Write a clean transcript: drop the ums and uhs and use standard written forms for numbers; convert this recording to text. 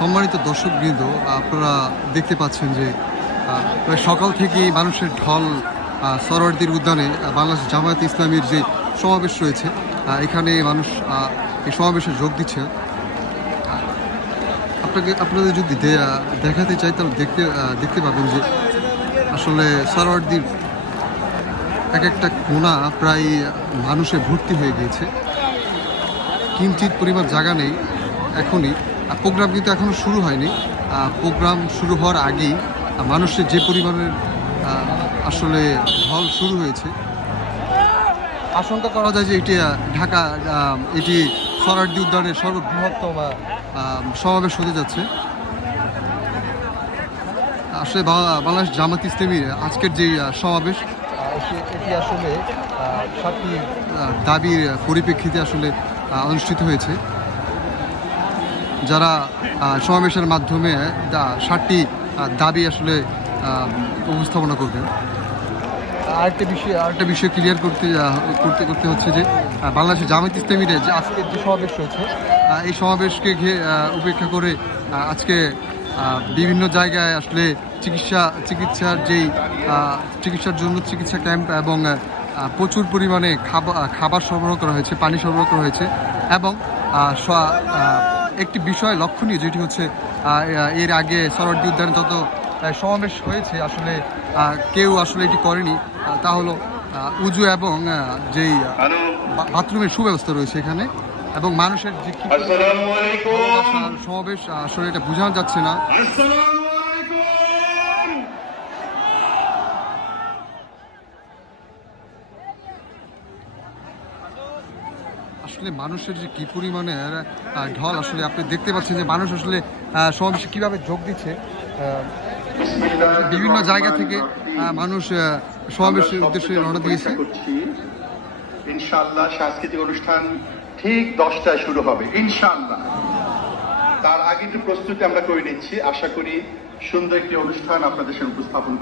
সম্মানিত দর্শকবৃন্দ, আপনারা দেখতে পাচ্ছেন যে প্রায় সকাল থেকেই মানুষের ঢল সরোয়ার্দীর উদ্যানে বাংলাদেশ জামায়াতে ইসলামীর যে সমাবেশ রয়েছে, এখানে মানুষ এই সমাবেশে যোগ দিচ্ছে। আপনাদের যদি দেখাতে চাই তাহলে দেখতে পাবেন যে আসলে সরোয়ার্দীর এক একটা কোণা প্রায় মানুষে ভর্তি হয়ে গিয়েছে। কিঞ্চিত পরিমাণ জায়গা নেই এখনই। প্রোগ্রাম কিন্তু এখনও শুরু হয়নি। প্রোগ্রাম শুরু হওয়ার আগেই মানুষের যে পরিমাণের আসলে ঢল শুরু হয়েছে, আশঙ্কা করা যায় যে এটি এটি সরোয়ার্দী উদ্যানের সর্ববৃহত্তম সমাবেশ হতে যাচ্ছে। আসলে বাংলাদেশ জামাত ইসলামীর আজকের যে সমাবেশ, এটি আসলে 7টি দাবির পরিপ্রেক্ষিতে আসলে অনুষ্ঠিত হয়েছে। যারা সমাবেশের মাধ্যমে 7টি দাবি আসলে উপস্থাপনা করবেন। আরেকটা বিষয় ক্লিয়ার করতে হচ্ছে যে বাংলাদেশের জামায়াত ইসলামীর যে আজকের যে সমাবেশ হয়েছে, এই সমাবেশকে উপেক্ষা করে আজকে বিভিন্ন জায়গায় আসলে চিকিৎসার জন্য চিকিৎসা ক্যাম্প এবং প্রচুর পরিমাণে খাবার সরবরাহ করা হয়েছে, পানি সরবরাহ করা হয়েছে। এবং একটি বিষয় লক্ষণীয়, যেটি হচ্ছে এর আগে সরোয়ার্দী উদ্যানে যত সমাবেশ হয়েছে আসলে কেউ আসলে এটি করেনি। তা হলো উজু এবং যেই বাথরুমের সুব্যবস্থা রয়েছে এখানে, এবং মানুষের যে সমাবেশ আসলে এটা বোঝানো যাচ্ছে না। আসলে মানুষের যে কি পরিমাণের ঢল, আসলে আপনি দেখতে পাচ্ছেন যে মানুষ আসলে সমাবেশে কিভাবে যোগ দিচ্ছে। বিভিন্ন জায়গা থেকে মানুষ সমাবেশের উদ্দেশ্যে রওনা দিয়েছে। ইনশাআল্লাহ সাংস্কৃতিক অনুষ্ঠান ঠিক 10টায় শুরু হবে ইনশাআল্লাহ। তার আগে একটু প্রস্তুতি আমরা করে নিচ্ছি। আশা করি সুন্দর একটি অনুষ্ঠান আপনাদের সামনে উপস্থাপন